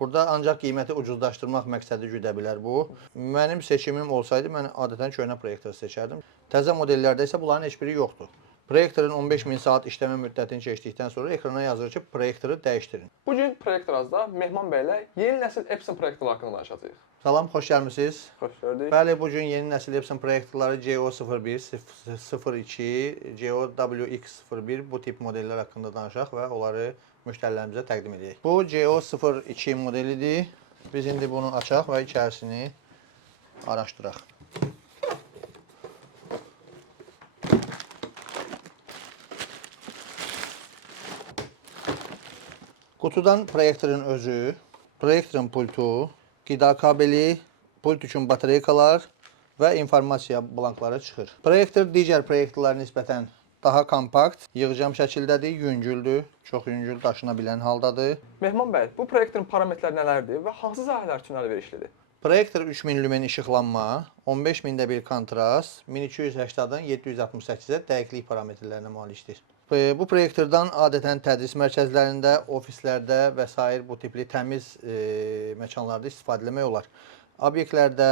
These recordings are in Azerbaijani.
Burada ancaq qiyməti ucuzlaşdırmaq məqsədi güdə bilər bu. Mənim seçimim olsaydı, mən adətən köhnə proyektor seçərdim. Təzə modellərdə isə bunların heç biri yoxdur. Proyektorun 15.000 saat işləmə müddətini keçdikdən sonra ekrana yazır ki, proyektoru dəyişdirin. Bu gün Proyektorazda Mehman bəylə yeni nəsil Epson proyektorları haqqında danışacağıq. Salam, xoş gəlmisiniz. Xoş gördük. Bəli, bu gün yeni nəsil Epson proyektorları CO01, 02, GOWX01 bu tip modellər haqqında danışaq və onları müştərilərimizə təqdim edək. Bu CO02 modelidir. Biz indi bunu açaq və içərisini araşdıraq. Qutudan proyektorun özü, proyektorun pultu, qida kabeli, pult üçün batareykalar və informasiya blankları çıxır. Proyektor digər proyektorlara nisbətən daha kompakt, yığcam şəkildədir, yüngüldür, çox yüngül, daşına bilən haldadır. Mehman bəy, bu proyektorun parametrləri nələrdir və hansı sahələr üçün əlverişlidir? Proyektor 3000 lümen işıqlanma, 15000-də bir kontrast, 1280-dan 768-ə dəqiqlik parametrlərinə malikdir. Bu proyektordan adətən tədris mərkəzlərində, ofislərdə və s. bu tipli təmiz məkanlarda istifadə etmək olar. Obyektlərdə,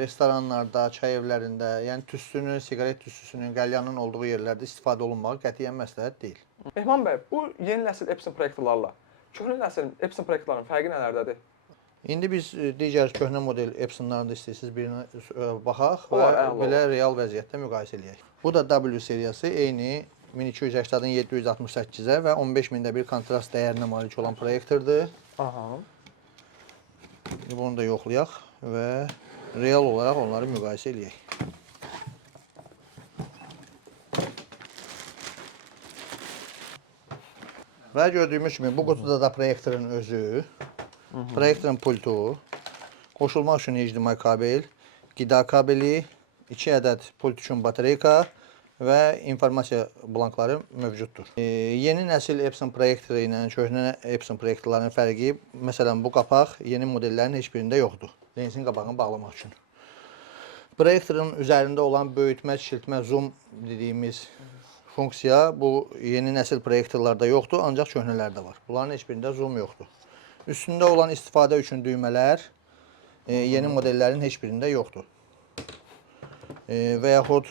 restoranlarda, çay evlərində, yəni tüstünün, siqaret tüstüsünün, qəlyanın olduğu yerlərdə istifadə olunmağı qətiyyən məsləhət deyil. Mehman bəy, bu yeni nəsil Epson proyektorlarla köhnə nəsil Epson proyektorlarının fərqi nələrdədir? İndi biz digər köhnə model Epsonlarında istəyirsiniz birinə baxaq və Olar, belə real vəziyyətdə müqayisə eləyək. Bu da W seriyası, eyni 1280-dan 768-ə və 15000-də bir kontrast dəyərinə malik olan proyektordur. Aha. Bunu da yoxlayaq və real olaraq onları müqayisə eləyək. Və gördüyümüz kimi bu qutuda da proyektorun özü, proyektorun pultu, qoşulmaq üçün HDMI kabel, qida kabeli, 2 ədəd pult üçün batareyka və informasiya blankları mövcuddur. Yeni nəsil Epson proyektoru ilə köhnə Epson proyektorlarının fərqi, məsələn bu qapaq yeni modellərin heç birində yoxdur. Lensin qabağını bağlamaq üçün. Proyektorun üzərində olan böyütmə, küçültmə, zoom dediyimiz funksiya bu yeni nəsil proyektorlarda yoxdur, ancaq köhnələrdə var. Bunların heç birində zoom yoxdur. Üstündə olan istifadə üçün düymələr yeni modellərin heç birində yoxdur. Və yaxud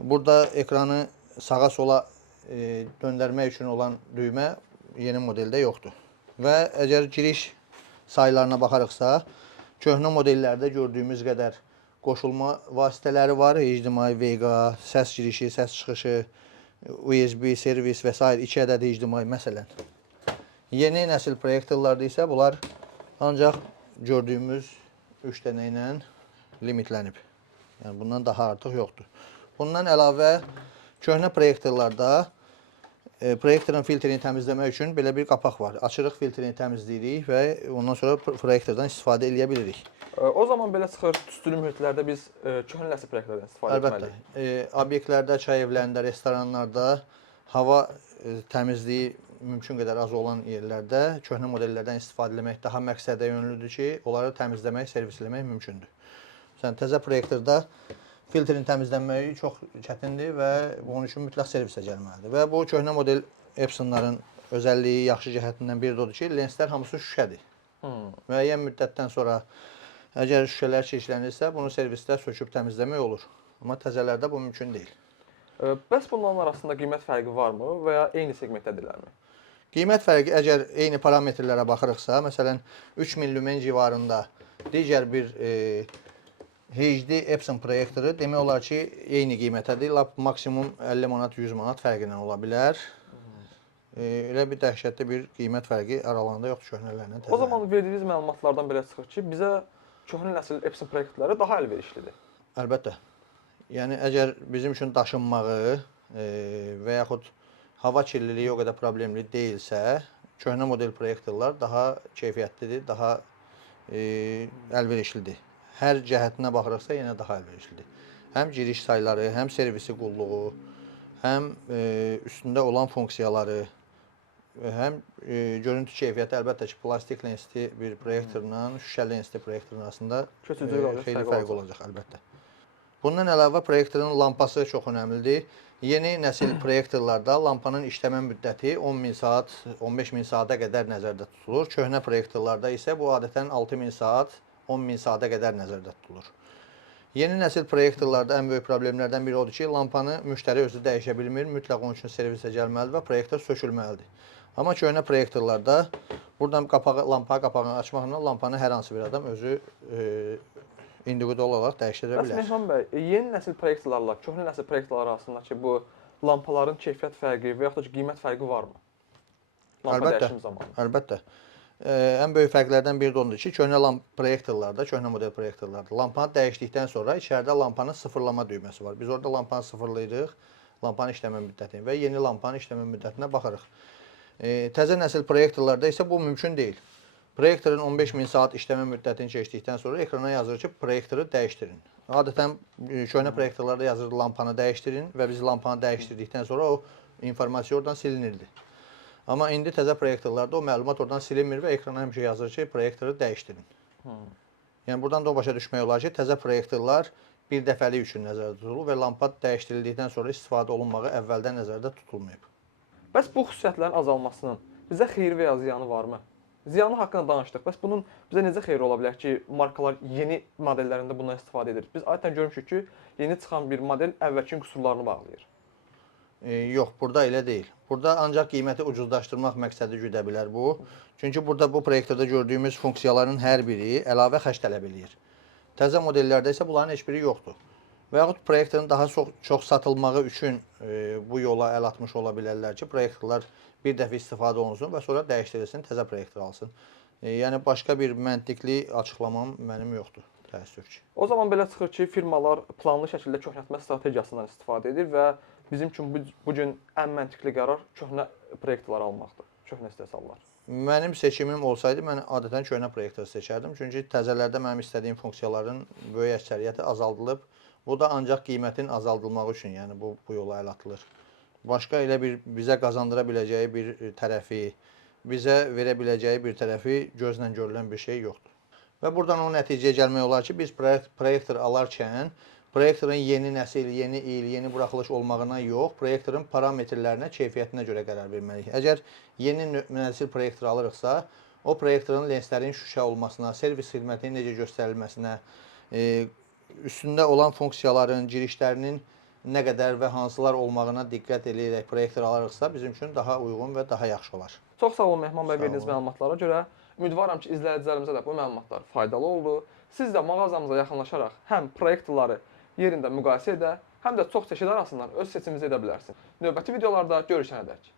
burada ekranı sağa sola döndərmək üçün olan düymə yeni modeldə yoxdur. Və əgər giriş saylarına baxarıqsa, köhnə modellərdə gördüyümüz qədər qoşulma vasitələri var. HDMI, Vega, səs girişi, səs çıxışı, USB, servis və s. 2 ədəd HDMI məsələn. Yeni nəsil proyektorlarda isə bunlar ancaq gördüyümüz 3 dənə ilə limitlənib. Yəni bundan daha artıq yoxdur. Bundan əlavə köhnə proyektorlarda proyektorun filtrini təmizləmək üçün belə bir qapaq var. Açırıq filtrini təmizləyirik və ondan sonra proyektordan istifadə edə bilirik. O zaman belə çıxır, tüstülü mühitlərdə biz köhnə nəsil proyektorlardan istifadə etməliyik. Əlbəttə. Obyektlərdə, çay evlərində, restoranlarda, hava təmizliyi mümkün qədər az olan yerlərdə köhnə modellərdən istifadə etmək daha məqsədə yönlüdür ki, onları təmizləmək, servisləmək mümkündür. Məsələn, təzə proyektorda filtrin təmizlənməyi çox çətindir və bunun üçün mütləq servisə gəlməlidir. Və bu köhnə model Epsonların özəlliyi, yaxşı cəhətindən biri odur ki, lenslər hamısı şüşədir. Müəyyən müddətdən sonra əgər şüşələr çirklənirsə, bunu servisdə söküb təmizləmək olur. Amma təzələrdə bu mümkün deyil. Bəs bunların arasında qiymət fərqi varmı və ya eyni segmentdədirlərmi? Qiymət fərqi əgər eyni parametrlərə baxırıqsa, məsələn 3000 lümen civarında digər bir HD Epson proyektoru demək olar ki, eyni qiymətədir. Lap maksimum 50 manat, 100 manat fərqi ilə ola bilər. Elə bir dəhşətli bir qiymət fərqi aralarında yoxdur köhnələrlə təzələrlə. O zaman verdiyiniz məlumatlardan belə çıxır ki, bizə köhnə nəsil Epson proyektorları daha əlverişlidir. Əlbəttə. Yəni əgər bizim üçün daşınmağı və yaxud hava kirliliyi o qədər problemli deyilsə, köhnə model proyektorlar daha keyfiyyətlidir, daha əlverişlidir. Hər cəhətinə baxırıqsa yenə daha əlverişlidir. Həm giriş sayları, həm servisi qulluğu, həm üstündə olan funksiyaları, həm görüntü keyfiyyəti əlbəttə ki, plastik lensli bir proyektorla şüşə lensli proyektorun arasında xeyli fərq olacaq əlbəttə. Bundan əlavə proyektorun lampası çox önəmlidir. Yeni nəsil proyektorlarda lampanın işləmə müddəti 10.000 saat, 15.000 saata qədər nəzərdə tutulur. Köhnə proyektorlarda isə bu adətən 6.000 saat, 10.000 saata qədər nəzərdə tutulur. Yeni nəsil proyektorlarda ən böyük problemlərdən biri odur ki, lampanı müştəri özü dəyişə bilmir, mütləq onun üçün servisə gəlməlidir və proyektor sökülməlidir. Amma köhnə proyektorlarda buradan lampa qapağını açmaqla lampanı hər hansı bir adam özü individual olaraq dəyişdirə Bəs bilər. Mehman bəy, yeni nəsil proyektorlarla köhnə nəsil proyektorlar arasındakı bu lampaların keyfiyyət fərqi və yaxud da ki, qiymət fərqi varmı? Lampa dəyişim zamanı. Əlbəttə. Ən böyük fərqlərdən biri də ondur ki, köhnə proyektorlarda, köhnə model proyektorlarda lampanı dəyişdikdən sonra içəridə lampanın sıfırlama düyməsi var. Biz orada lampanı sıfırlayırıq, lampanın işləmə müddətini və yeni lampanın işləmə müddətinə baxırıq. Təzə nəsil proyektorlarda isə bu mümkün deyil. Proyektorun 15.000 saat işləmə müddətini keçdikdən sonra ekrana yazır ki, proyektoru dəyişdirin. Adətən köhnə proyektorlarda yazır lampanı dəyişdirin və biz lampanı dəyişdirdikdən sonra o informasiya oradan silinirdi. Amma indi təzə proyektorlarda o məlumat oradan silinmir və ekrana həmişə yazır ki, proyektoru dəyişdirin. Yəni buradan da o başa düşmək olar ki, təzə proyektorlar bir dəfəlik üçün nəzərdə tutulur və lampa dəyişdirildikdən sonra istifadə olunmağı əvvəldən nəzərdə tutulmayıb. Bəs bu xüsusiyyətlərin azalmasının bizə xeyri və ya ziyanı varmı? Ziyanı haqqında danışdıq. Bəs bunun bizə necə xeyri ola bilər ki, markalar yeni modellərində bundan istifadə edir? Biz adətən görmüşük ki, yeni çıxan bir model əvvəlki qüsurlarını bağlayır. Yox, burada elə deyil. Burada ancaq qiyməti ucuzlaşdırmaq məqsədi güdə bilər bu. Çünki burada bu proyektorda gördüyümüz funksiyaların hər biri əlavə xərc tələb eləyir. Təzə modellərdə isə bunların heç biri yoxdur. Və yaxud proyektorun daha çox satılmağı üçün bu yola əl atmış ola bilərlər ki, proyektorlar bir dəfə istifadə olunsun və sonra dəyişdirilsin, təzə proyektor alsın. Yəni başqa bir məntiqli açıqlamam mənim yoxdur, təəssüf ki. O zaman belə çıxır ki, firmalar planlı şəkildə köhnəltmə strategiyasından istifadə edir və bizim üçün bu gün ən məntiqli qərar köhnə proyektorlar almaqdır, köhnə istehsallar. Mənim seçimim olsaydı, mən adətən köhnə proyektor seçərdim. Çünki təzələrdə mənim istədiyim funksiyaların böyük əksəriyyəti azaldılıb. Bu da ancaq qiymətin azaldılması üçün, yəni bu yola əl atılır. Başqa elə bir bizə qazandıra biləcəyi bir tərəfi, bizə verə biləcəyi bir tərəfi gözlə görülən bir şey yoxdur. Və buradan o nəticəyə gəlmək olar ki, biz proyektor alarkən proyektorun yeni nəsil, yeni il, yeni buraxılış olmağına yox, proyektorun parametrlərinə, keyfiyyətinə görə qərar verməliyik. Əgər yeni nəsil proyektor alırıqsa, o proyektorun lenslərin şüşə olmasına, servis xidmətinin necə göstərilməsinə, üstündə olan funksiyaların, girişlərinin nə qədər və hansılar olmağına diqqət edərək proyektor alırıqsa, bizim üçün daha uyğun və daha yaxşı olar. Çox sağ olun Mehman bəy verdiyiniz məlumatlara görə. Ümidvaram ki, izləyicilərimizə də bu məlumatlar faydalı oldu. Siz də mağazamıza yaxınlaşaraq həm proyektorları yerində müqayisə edə, həm də çox çeşid arasından öz seçiminizi edə bilərsiniz. Növbəti videolarda görüşənədək.